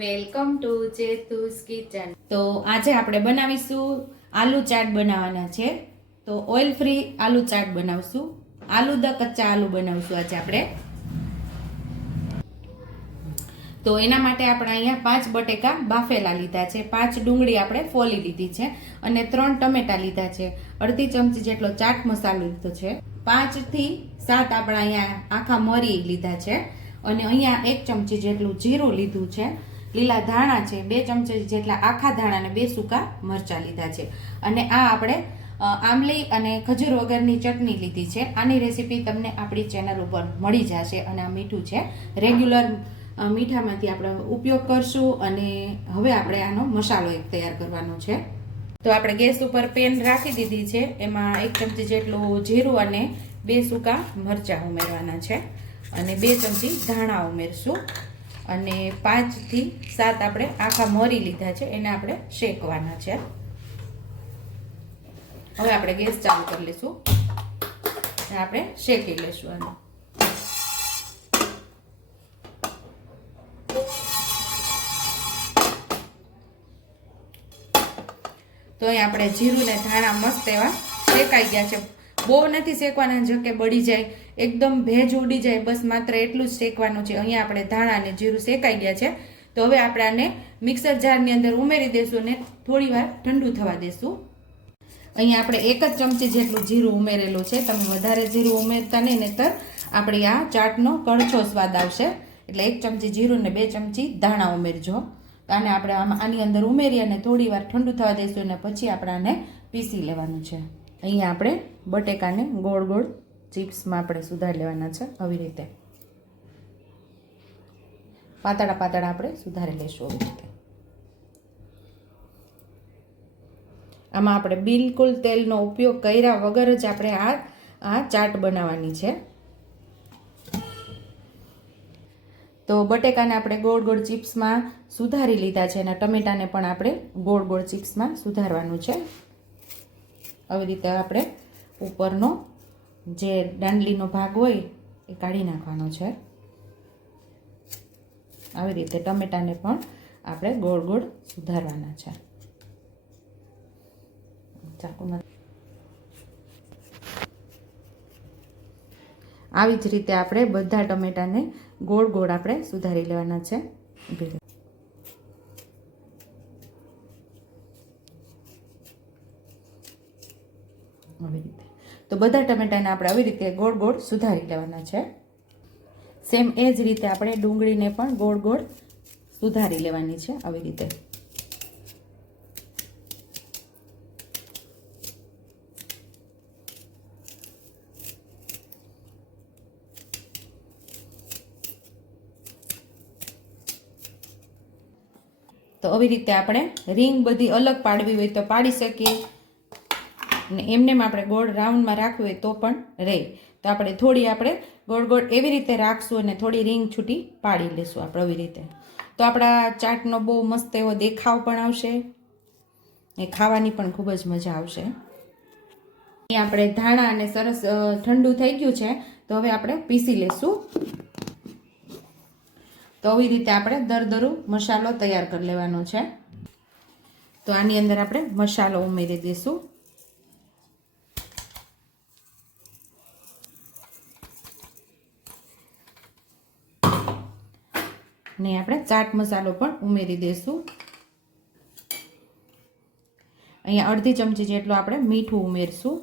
Welcome to ચેતુસ kitchen. તો આજે આપણે બનાવીશું આલુ ચાટ બનાવવાના છે. તો ઓઇલ ફ્રી આલુ ચાટ બનાવશું. આલુ દ કચ્ચા આલુ બનાવશું આજે આપણે. તો એના માટે આપણે અહીંયા પાંચ બટેકા બાફેલા લીધા છે. પાંચ ડુંગળી આપણે ફોલી લીધી છે અને ત્રણ ટમેટા લીધા છે. અડધી ચમચી જેટલો ચાટ મસાલો લીધો છે. પાંચથી સાત આપણે અહીંયા આખા મરી લીધા છે. અને અહીંયા એક ચમચી જેટલું જીરું લીધું છે. લીલા ધાણા છે, બે ચમચી જેટલા આખા ધાણા અને બે સૂકા મરચાં લીધા છે. અને આ આપણે આમલી અને ખજૂર વગરની ચટણી લીધી છે. આની રેસીપી તમને આપણી ચેનલ ઉપર મળી જશે અને આ મીઠું છે. રેગ્યુલર મીઠામાંથી આપણે ઉપયોગ કરશું અને હવે આપણે આનો મસાલો એક તૈયાર કરવાનો છે. તો આપણે ગેસ ઉપર પેન રાખી દીધી છે. એમાં એક ચમચી જેટલું જીરું અને બે સૂકા મરચાં ઉમેરવાના છે. અને બે ચમચી ધાણા ઉમેરશું. અને પાંચથી સાત આપણે આખા મરી લીધા છે, એને આપણે શેકવાના છે. હવે આપણે ગેસ ચાલુ કરી લઈશું. આપણે શેકી લઈશું આને તો અહીં આપણે જીરું ને ધાણા મસ્ત એવા શેકાઈ ગયા છે. બહુ નથી શેકવાના, જો કે બળી જાય. એકદમ ભેજ ઉડી જાય, બસ માત્ર એટલું જ શેકવાનું છે. અહીંયા આપણે ધાણા અને જીરું શેકાઈ ગયા છે. તો હવે આપણે આને મિક્સર જારની અંદર ઉમેરી દેશું અને થોડીવાર ઠંડુ થવા દેશું. અહીંયા આપણે એક જ ચમચી જેટલું જીરું ઉમેરેલું છે. તમે વધારે જીરું ઉમેરતા નહીં, નહીતર આપણી આ ચાટનો કડછો સ્વાદ આવશે. એટલે એક ચમચી જીરું ને બે ચમચી ધાણા ઉમેરજો. અને આપણે આની અંદર ઉમેરી અને થોડી ઠંડુ થવા દઈશું અને પછી આપણે આને પીસી લેવાનું છે. અહીંયા આપણે બટેકાને ગોળ ગોળ ચિપ્સમાં આપણે સુધારી લેવાના છે આવી રીતે. પાતળા પાતળા આપણે સુધારી લઈશું આવી રીતે. આમાં આપણે બિલકુલ તેલનો ઉપયોગ કર્યા વગર જ આપણે આ આ ચાટ બનાવવાની છે. તો બટેકાને આપણે ગોળ ગોળ ચિપ્સમાં સુધારી લીધા છે અને ટમેટાને પણ આપણે ગોળ ગોળ ચિપ્સમાં સુધારવાનું છે. આવી રીતે આપણે ઉપરનો જે દાંડલીનો ભાગ હોય એ કાઢી નાખવાનો છે. આવી રીતે ટમેટાને પણ આપણે ગોળ ગોળ સુધારવાના છે. ચાકુના આવી જ રીતે આપણે બધા ટમેટાને ગોળ ગોળ આપણે સુધારી લેવાના છે. આવી રીતે. તો બધા ટમેટાને આપણે આવી રીતે ગોળ ગોળ સુધારી લેવાના છે. સેમ એ જ રીતે આપણે ડુંગળીને પણ ગોળ ગોળ સુધારી લેવાની છે આવી રીતે. તો આવી રીતે આપણે રિંગ બધી અલગ પાડવી હોય તો પાડી શકીએ. ને એમનેમ આપણે ગોળ રાઉન્ડમાં રાખવી હોય તો પણ રહે. તો આપણે થોડી આપણે ગોળ ગોળ એવી રીતે રાખશું અને થોડી રિંગ છૂટી પાડી લેશું આપણે આવી રીતે. તો આપણા ચાટનો બહુ મસ્ત એવો દેખાવ પણ આવશે. એ ખાવાની પણ ખૂબ જ મજા આવશે. અહીં આપણે ધાણા અને સરસ ઠંડુ થઈ ગયું છે. તો હવે આપણે પીસી લેશું. તો આવી રીતે આપણે દરદરું મસાલો તૈયાર કરી લેવાનો છે. તો આની અંદર આપણે મસાલો ઉમેરી દઈશું ને આપણે ચાટ મસાલો પણ ઉમેરી દઈશું અહીંયા અડધી ચમચી જેટલું આપણે મીઠું ઉમેરશું.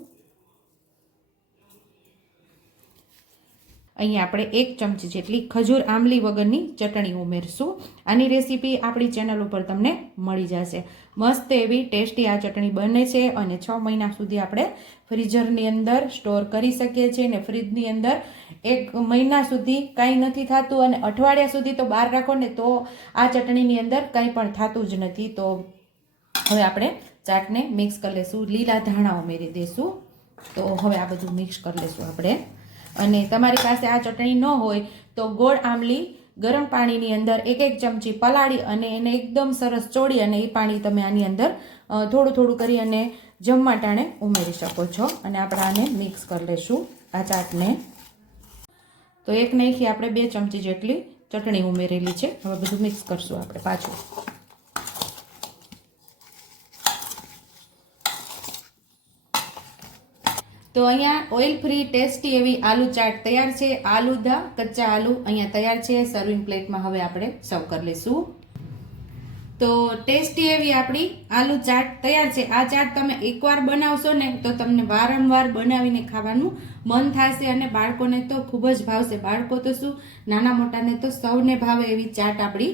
અહીંયા આપણે એક ચમચી જેટલી ખજૂર આંબલી વગરની ચટણી ઉમેરશું. આની રેસીપી આપણી ચેનલ ઉપર તમને મળી જશે. મસ્ત એવી ટેસ્ટી આ ચટણી બને છે અને છ મહિના સુધી આપણે ફ્રીઝરની અંદર સ્ટોર કરી શકીએ છીએ અને ફ્રીજની અંદર એક મહિના સુધી કાંઈ નથી થતું અને અઠવાડિયા સુધી તો બહાર રાખો ને તો આ ચટણીની અંદર કંઈ પણ થતું જ નથી. તો હવે આપણે ચાટને મિક્સ કરી લઈશું લીલા ધાણા ઉમેરી દઈશું તો હવે આ બધું મિક્સ કરી લઈશું આપણે. અને તમારી પાસે આ ચટણી ન હોય તો ગોળ આમલી ગરમ પાણીની અંદર એક એક ચમચી પલાળી અને એને એકદમ સરસ ચોળી અને એ પાણી તમે આની અંદર થોડું થોડું કરી અને જમવા ટાણે ઉમેરી શકો છો. અને આપણે આને મિક્સ કરી લઈશું આ ચાટને. તો એક નાખી આપણે બે ચમચી જેટલી ચટણી ઉમેરેલી છે. હવે બધું મિક્સ કરશું આપણે પાછું. તો અહીંયા ઓઇલ ફ્રી ટેસ્ટી એવી આલુ ચાટ તૈયાર છે. આલુદા કચ્ચા આલુ અહીંયા તૈયાર છે. સર્વિંગ પ્લેટમાં હવે આપણે સર્વ કરી લઈશું. તો ટેસ્ટી એવી આપણી આલુ ચાટ તૈયાર છે. આ ચાટ તમે એકવાર બનાવશો ને તો તમને વારંવાર બનાવીને ખાવાનું મન થશે અને બાળકોને તો ખૂબ જ ભાવશે. બાળકો તો શું? નાના મોટાને તો સૌને ભાવે એવી ચાટ આપણી